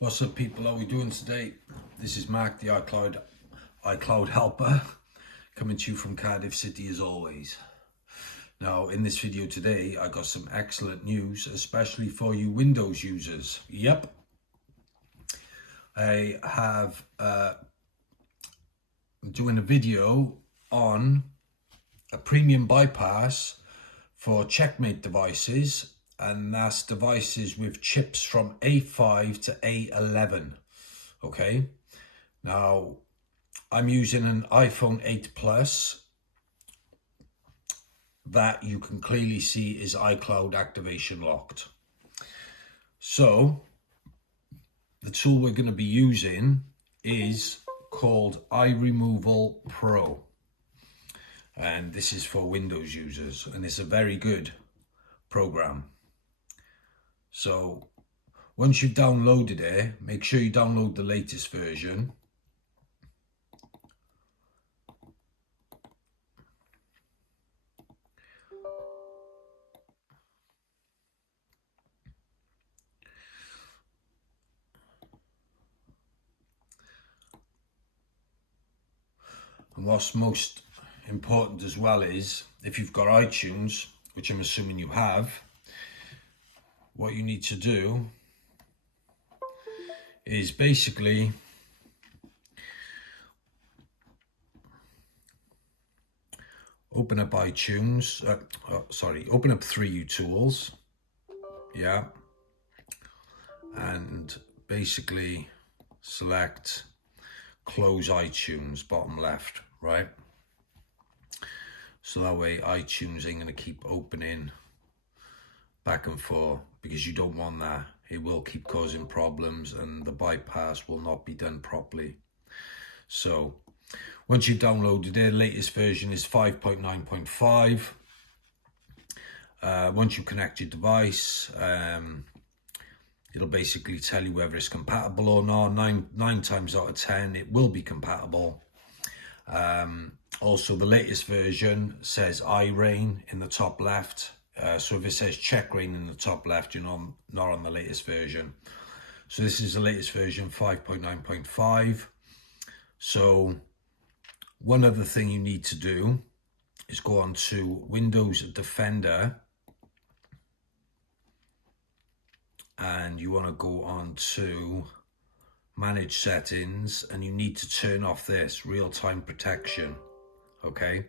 What's up, people? How are we doing today? This is Mark, the iCloud helper, coming to you from Cardiff City as always. Now, in this video today, I got some excellent news, especially for you Windows users. Yep, I have doing a video on a premium bypass for Checkmate devices, and that's devices with chips from A5 to A11. Okay, now I'm using an iPhone 8 Plus that you can clearly see is iCloud activation locked. So the tool we're going to be using is called iRemoval Pro, and this is for Windows users, and it's a very good program. So once you've downloaded it, make sure you download the latest version. And what's most important as well is, if you've got iTunes, which I'm assuming you have, what you need to do is basically open up iTunes, open up 3U Tools, yeah, and basically select close iTunes, bottom left, right? So that way iTunes ain't gonna keep opening back and forth, because you don't want that. It will keep causing problems and the bypass will not be done properly. So once you've downloaded it, the latest version is 5.9.5. Once you connect your device, it'll basically tell you whether it's compatible or not. Nine times out of 10, it will be compatible. Also, the latest version says iRain in the top left. So if it says check rain in the top left, you're not on the latest version. So this is the latest version, 5.9.5. So one other thing you need to do is go on to Windows Defender, and you want to go on to manage settings, and you need to turn off this real-time protection. Okay,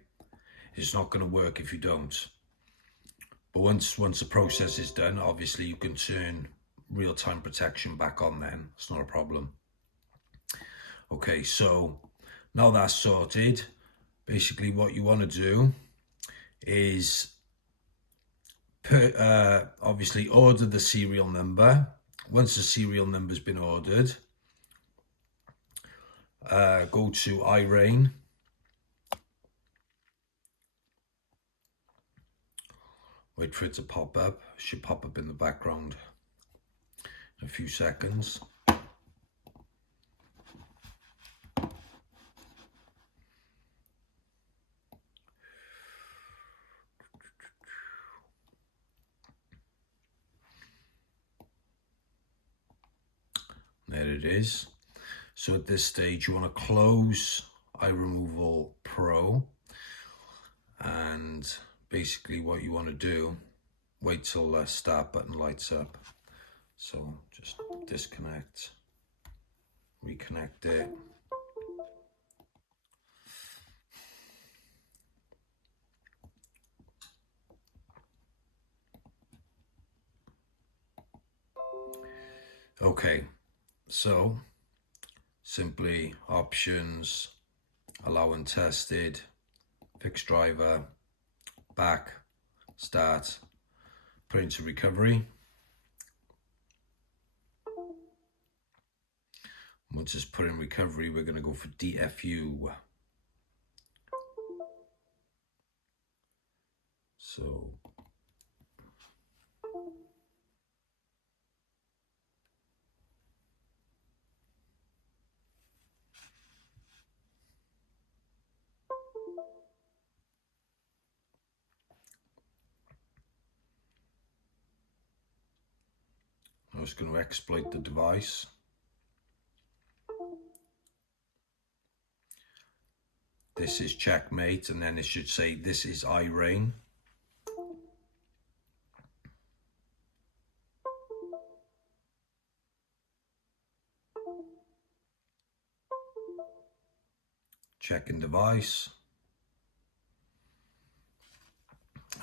it's not going to work if you don't. But once the process is done, obviously you can turn real-time protection back on. Then it's not a problem. Okay, so now that's sorted, basically what you want to do is obviously order the serial number. Once the serial number's been ordered, go to iRain, wait for it to pop up. It should pop up in the background in a few seconds. There it is. So at this stage, you want to close iRemoval Pro, and basically what you want to do, wait till the start button lights up. So just disconnect, reconnect it. Okay, so simply options, allow untested, fix driver, back, start, put into recovery. Once it's put in recovery, we're going to go for DFU. So I was going to exploit the device. this is checkmate, and then it should say this is iRain. Checking device.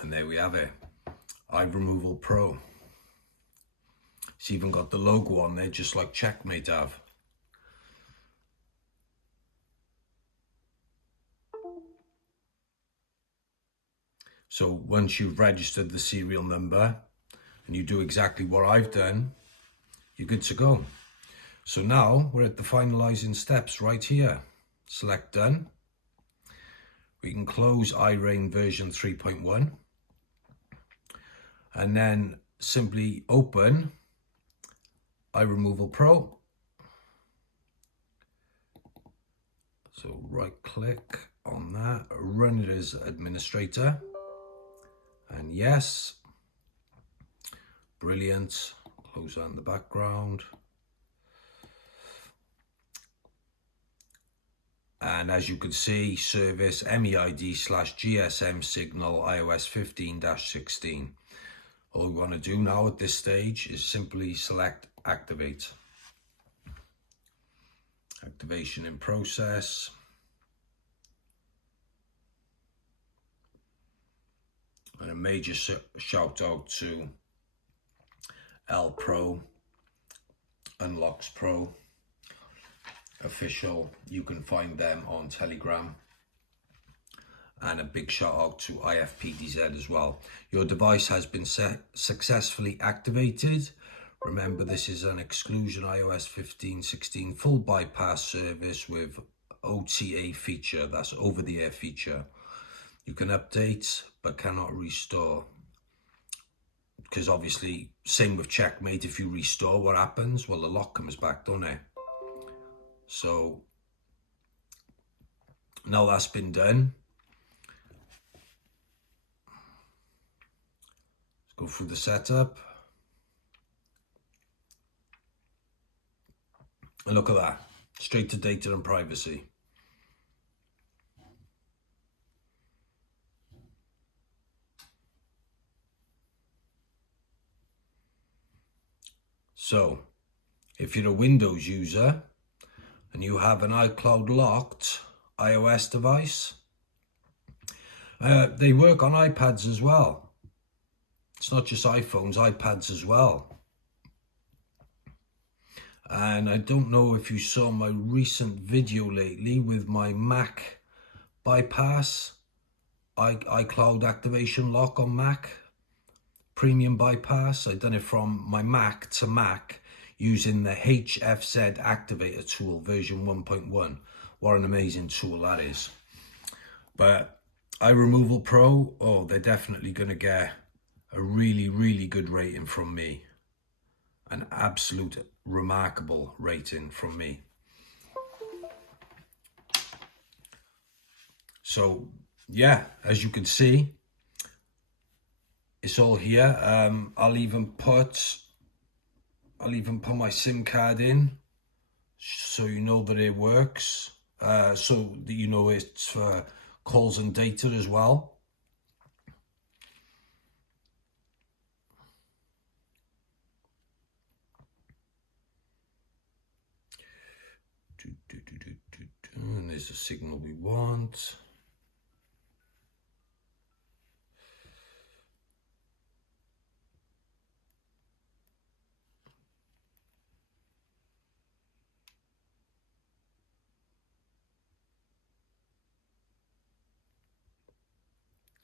And there we have it. iRemoval Pro. It's even got the logo on there, just like Checkmate have. So once you've registered the serial number and you do exactly what I've done, you're good to go. So now we're at the finalizing steps right here. Select done. We can close iRain version 3.1 and then simply open iRemoval Pro. So right click on that, run it as administrator, and yes, brilliant. Close that in the background. And as you can see, service MEID/GSM signal iOS 15-16. All we want to do now at this stage is simply select activate. Activation in process. And a major shout out to L Pro, Unlocks Pro official. You can find them on Telegram. And a big shout out to IFPDZ as well. Your device has been successfully activated. Remember, this is an exclusion iOS 15-16 full bypass service with OTA feature, that's over the air feature. You can update but cannot restore. Because obviously, same with Checkmate, if you restore, what happens? Well, the lock comes back, don't it? So now that's been done, let's go through the setup. And look at that, straight to data and privacy. So if you're a Windows user and you have an iCloud locked iOS device, they work on iPads as well. It's not just iPhones, iPads as well. And I don't know if you saw my recent video lately with my Mac bypass, iCloud activation lock on Mac, premium bypass. I've done it from my Mac to Mac using the HFZ activator tool version 1.1. What an amazing tool that is. But iRemoval Pro, oh, they're definitely going to get a really, really good rating from me. An absolute remarkable rating from me. So yeah, as you can see, it's all here. I'll even put my SIM card in, so you know that it works. So that you know it's for calls and data as well. And there's the signal we want.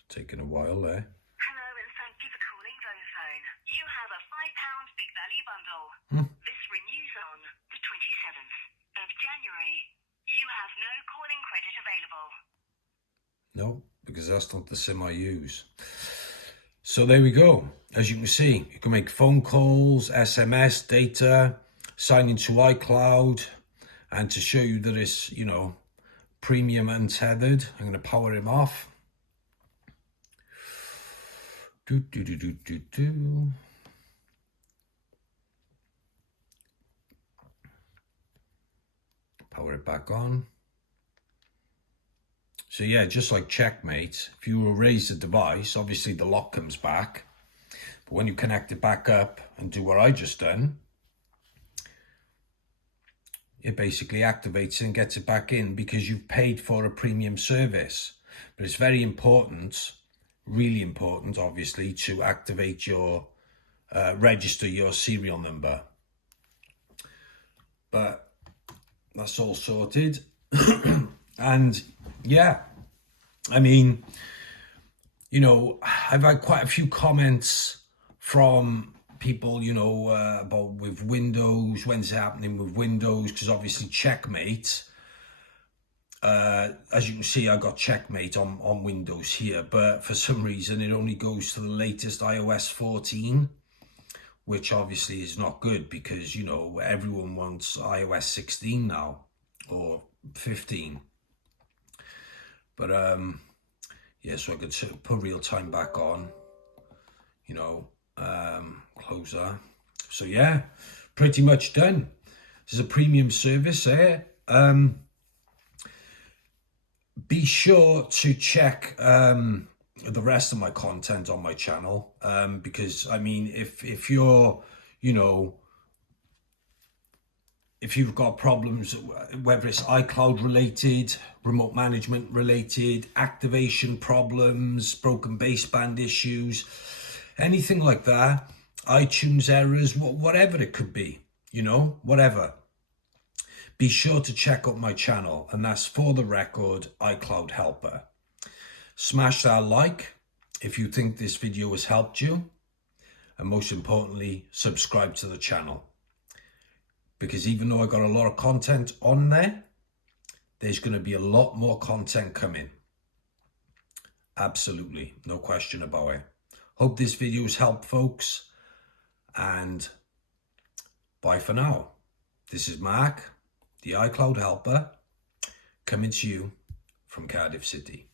Taking a while there. Hello and thank you for calling Vodafone. You have a £5 big value bundle. This renews on the 27th of January. You have no calling credit available. No, because that's not the SIM I use. So there we go. As you can see, you can make phone calls, SMS, data, sign into iCloud, and to show you that it's, you know, premium untethered, I'm going to power him off. Power it back on. So yeah, just like Checkmate, if you erase the device, obviously the lock comes back. But when you connect it back up and do what I just done, it basically activates and gets it back in because you've paid for a premium service. But it's very important, really important, obviously, to activate your, register your serial number. But that's all sorted. And yeah, I mean, you know, I've had quite a few comments from people, you know, about with Windows, when's it happening with Windows, because obviously Checkmate, as you can see, I got Checkmate on Windows here, but for some reason it only goes to the latest iOS 14, which obviously is not good because, you know, everyone wants iOS 16 now, or 15. But yeah, so I could put real time back on, you know, close that. So yeah, pretty much done. This is a premium service there. Be sure to check the rest of my content on my channel, because I mean, if you're, you know, if you've got problems, whether it's iCloud related, remote management related, activation problems, broken baseband issues, anything like that, iTunes errors, whatever it could be, you know, whatever, be sure to check out my channel, and that's For the Record iCloud Helper. Smash that like if you think this video has helped you, and most importantly, subscribe to the channel. Because even though I got a lot of content on there, there's going to be a lot more content coming. Absolutely, no question about it. Hope this video has helped, folks, and bye for now. This is Mark, the iCloud Helper, coming to you from Cardiff City.